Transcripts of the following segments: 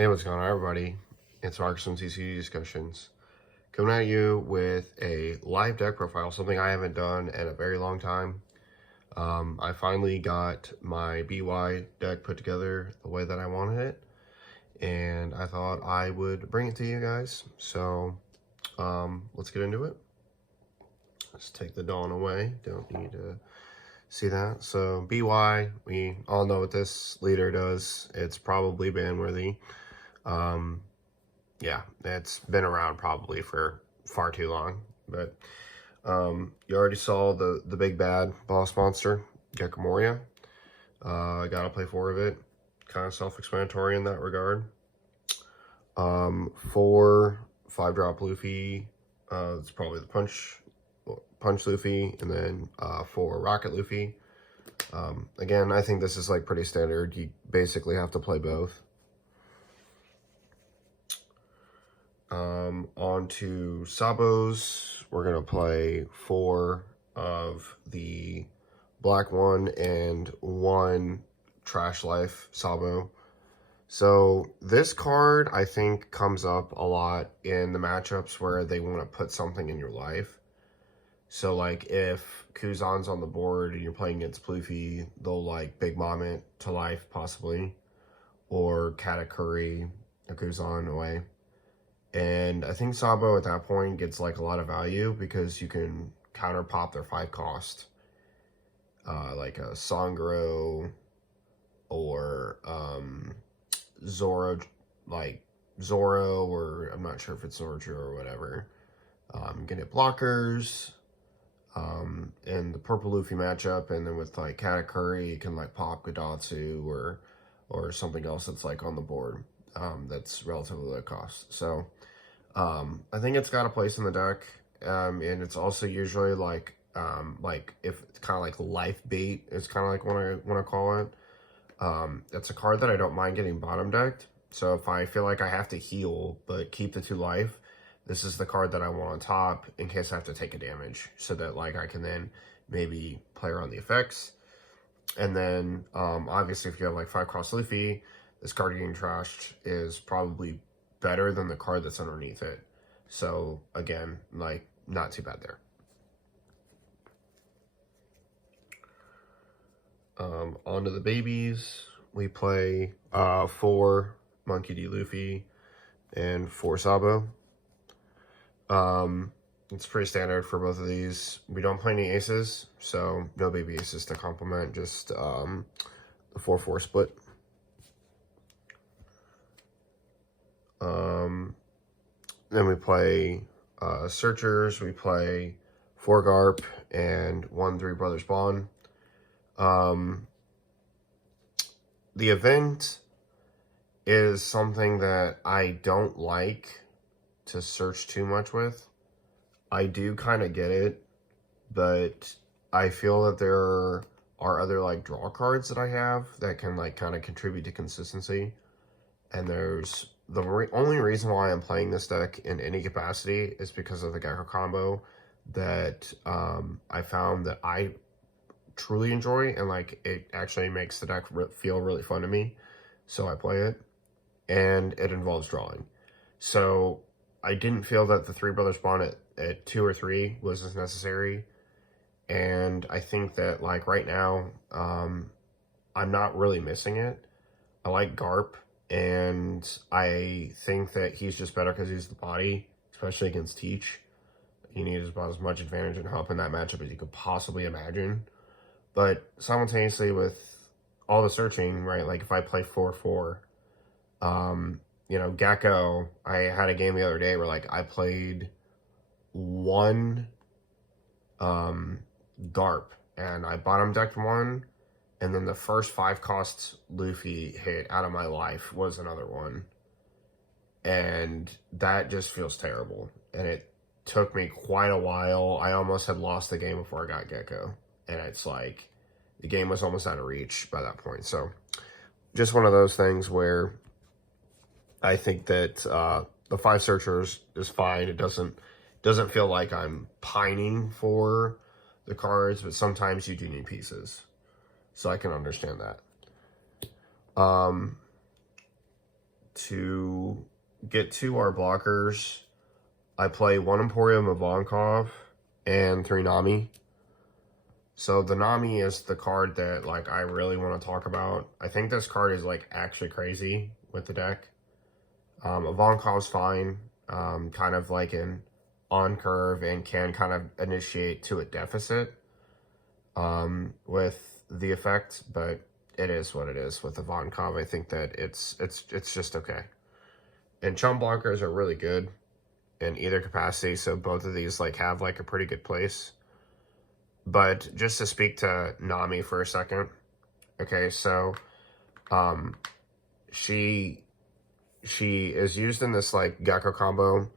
Hey, what's going on, everybody? It's Marcus from TCG Discussions, coming at you with a live deck profile, something I haven't done in a very long time. I finally got my BY deck put together the way that I wanted it, and I thought I would bring it to you guys. So, let's get into it. Let's take the Dawn away. Don't need to see that. So, BY, we all know what this leader does. It's probably ban-worthy. Yeah, it's been around probably for far too long, but you already saw the big bad boss monster, Gecko. I gotta play 4 of it. Kind of self-explanatory in that regard. 4 5-drop Luffy. It's probably the punch Luffy, and then 4 Rocket Luffy. Again, I think this is like pretty standard. You basically have to play both. On to Sabos. We're going to play 4 of the black one and 1 Trash Life Sabo. So this card, I think, comes up a lot in the matchups where they want to put something in your life. So, like, if Kuzan's on the board and you're playing against Ploofy, they'll, like, Big Mom it to life, possibly. Or Katakuri, a Kuzan away. And I think Sabo at that point gets like a lot of value because you can counter pop their 5 cost. Like a Sangro or Zoro, like Zoro, or I'm not sure if it's Zoroju or whatever. You can hit blockers. In the Purple Luffy matchup, and then with like Katakuri, you can like pop Gadatsu or something else that's like on the board. That's relatively low cost. So I think it's got a place in the deck, and it's also usually like if it's kind of like life bait is kind of like what I want to call it. It's a card that I don't mind getting bottom decked. So if I feel like I have to heal but keep the 2 life, this is the card that I want on top in case I have to take a damage, so that like I can then maybe play around the effects. And then obviously if you have like 5 cross Luffy, this card getting trashed is probably better than the card that's underneath it. So again, like, not too bad there. On to the babies. We play 4 Monkey D. Luffy and 4 Sabo. It's pretty standard for both of these. We don't play any aces, so no baby aces to complement, just the 4-4 split. Then we play Searchers. We play 4 Garp and 1 Three Brothers Bond. The event is something that I don't like to search too much with. I do kind of get it, but I feel that there are other like draw cards that I have that can like kind of contribute to consistency. And there's the only reason why I'm playing this deck in any capacity is because of the Gecko combo that I found that I truly enjoy, and like it actually makes the deck feel really fun to me. So I play it, and it involves drawing. So I didn't feel that the Three Brothers Bond at 2 or 3 was as necessary. And I think that like right now, I'm not really missing it. I like Garp, and I think that he's just better because he's the body, especially against Teach. He needs about as much advantage and help in that matchup as you could possibly imagine. But simultaneously with all the searching, right, like if I play 4-4, you know, Gecko, I had a game the other day where like I played 1 Garp, and I bottom decked 1, and then the first 5 cost Luffy hit out of my life was another one. And that just feels terrible. And it took me quite a while. I almost had lost the game before I got Gecko. And it's like, the game was almost out of reach by that point. So, just one of those things where I think that the 5 Searchers is fine. It doesn't feel like I'm pining for the cards, but sometimes you do need pieces. So I can understand that. to get to our blockers, I play 1 Emporium Ivankov and 3 Nami. So the Nami is the card that like I really want to talk about. I think this card is like actually crazy with the deck. Ivankov's fine, kind of like an on curve and can kind of initiate to a deficit with the effect, but it is what it is with Ivankov. I think that it's just okay. And chump blockers are really good in either capacity, so both of these like have like a pretty good place. But just to speak to Nami for a second, okay, so she is used in this like Gecko combo,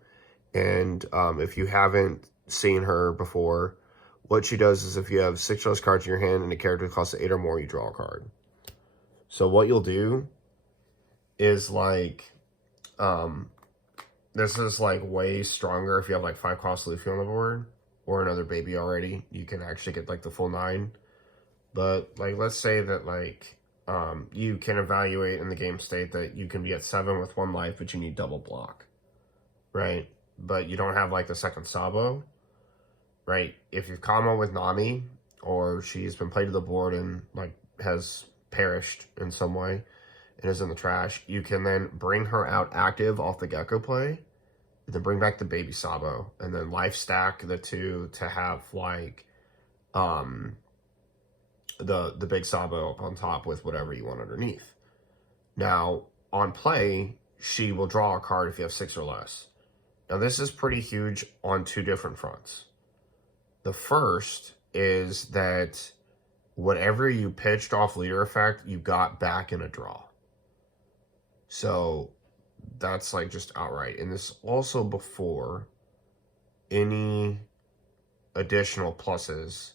and if you haven't seen her before, what she does is if you have 6 less cards in your hand and a character costs 8 or more, you draw a card. So what you'll do is like, this is like way stronger if you have like 5 cost Luffy on the board or another baby already. You can actually get like the full 9. But like, let's say that like, you can evaluate in the game state that you can be at 7 with 1 life, but you need double block, right? But you don't have like the second Sabo, right? If you combo with Nami, or she's been played to the board and like has perished in some way and is in the trash, you can then bring her out active off the Gecko play, and then bring back the baby Sabo, and then life stack the 2 to have like the big Sabo up on top with whatever you want underneath. Now, on play, she will draw a card if you have 6 or less. Now, this is pretty huge on 2 different fronts. The first is that whatever you pitched off leader effect, you got back in a draw. So that's like just outright. And this also before any additional pluses.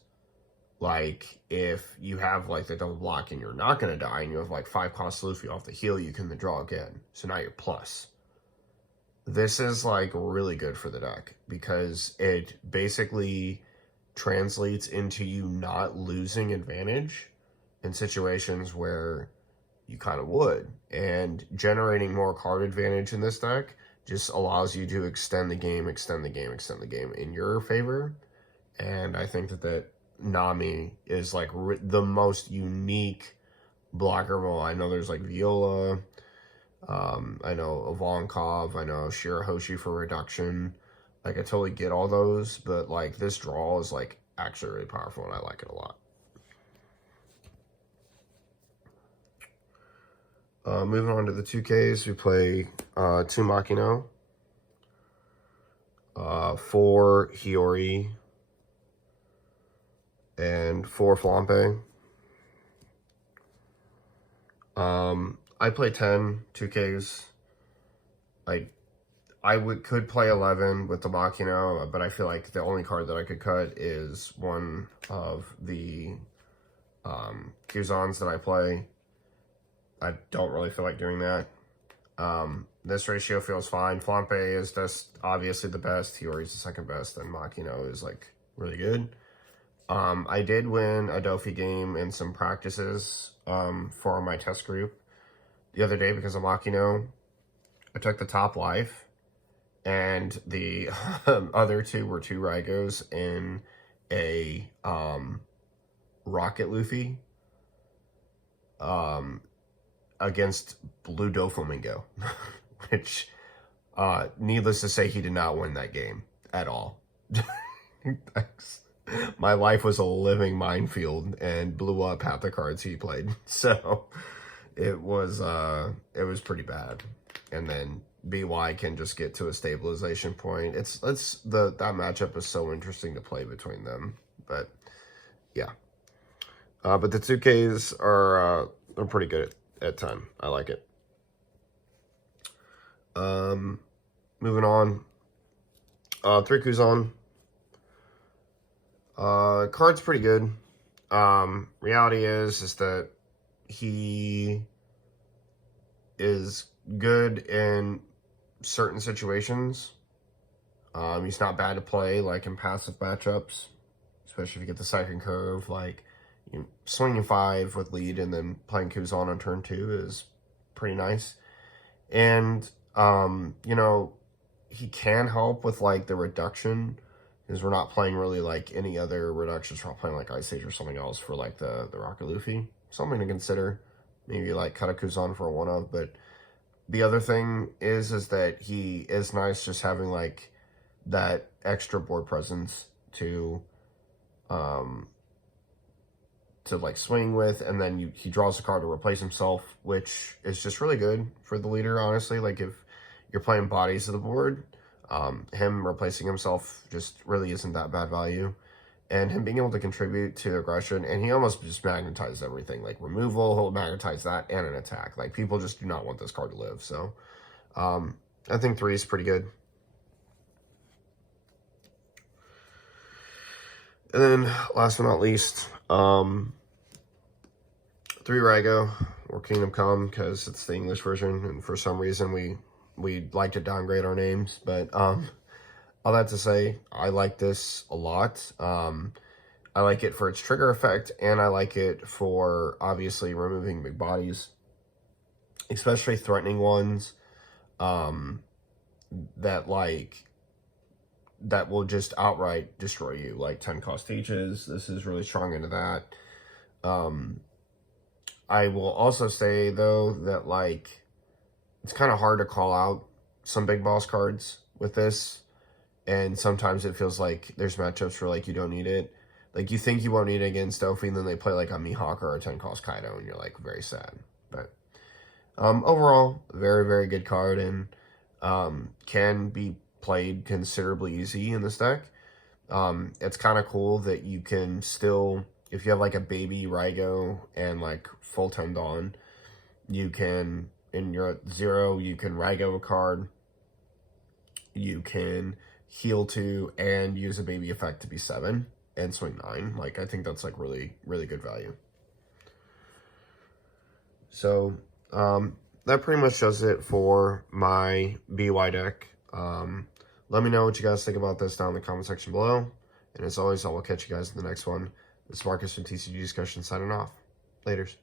Like if you have like the double block and you're not going to die and you have like 5 cost Luffy off the heel, you can then draw again. So now you're plus. This is like really good for the deck because it basically translates into you not losing advantage in situations where you kind of would. And generating more card advantage in this deck just allows you to extend the game in your favor. And I think that Nami is like the most unique blocker. Well, I know there's like Viola, I know Ivankov, I know Shirahoshi for reduction. Like I totally get all those, but like this draw is like actually really powerful and I like it a lot. Moving on to the 2Ks, we play 2 Makino, 4 Hiyori, and 4 Flampe. I play 10 2Ks. I could play 11 with the Makino, but I feel like the only card that I could cut is one of the Kuzans that I play. I don't really feel like doing that. This ratio feels fine. Flampe is just obviously the best. Hiyori's the second best, and Makino is like really good. I did win a Dofi game in some practices for my test group the other day because of Makino. I took the top life, and the other 2 were 2 Raigos in a Rocket Luffy against Blue Doflamingo, which, needless to say, he did not win that game at all. My life was a living minefield and blew up half the cards he played. So it was pretty bad. And then BY can just get to a stabilization point. That matchup is so interesting to play between them. But yeah. But the 2Ks are they're pretty good at 10. I like it. Moving on. 3 Kuzan. Card's pretty good. Reality is that he is good in certain situations. He's not bad to play, like in passive matchups, especially if you get the second curve. Like, swinging 5 with lead and then playing Kuzan on turn 2 is pretty nice. And, you know, he can help with, like, the reduction, because we're not playing really, like, any other reductions. We're not playing, like, Ice Age or something else for, like, the Rocket Luffy. Something to consider. Maybe, like, Katakuzan for a one-of, but the other thing is that he is nice just having, like, that extra board presence um, to like swing with, and then he draws a card to replace himself, which is just really good for the leader, honestly. Like, if you're playing bodies of the board, him replacing himself just really isn't that bad value. And him being able to contribute to aggression, and he almost just magnetizes everything. Like, removal, he'll magnetize that, and an attack. Like, people just do not want this card to live, so I think 3 is pretty good. And then, last but not least, 3 Raigo, or Kingdom Come, because it's the English version, and for some reason we like to downgrade our names, but all that to say, I like this a lot. I like it for its trigger effect, and I like it for, obviously, removing big bodies, especially threatening ones, that will just outright destroy you, like 10 cost teaches. This is really strong into that. I will also say, though, that, like, it's kind of hard to call out some big boss cards with this, and sometimes it feels like there's matchups where, like, you don't need it. Like, you think you won't need it against Dofi, and then they play, like, a Mihawk or a 10 cost Kaido, and you're, like, very sad. But overall, very, very good card, and can be played considerably easy in this deck. It's kind of cool that you can still, if you have like a baby Raigo and like full tone Dawn, you can, in your 0, you can Raigo a card, you can heal 2 and use a baby effect to be 7 and swing 9. Like, I think that's like really, really good value. So, that pretty much does it for my BY deck. Let me know what you guys think about this down in the comment section below. And as always, I will catch you guys in the next one. This is Marcus from TCG Discussion signing off. Laters.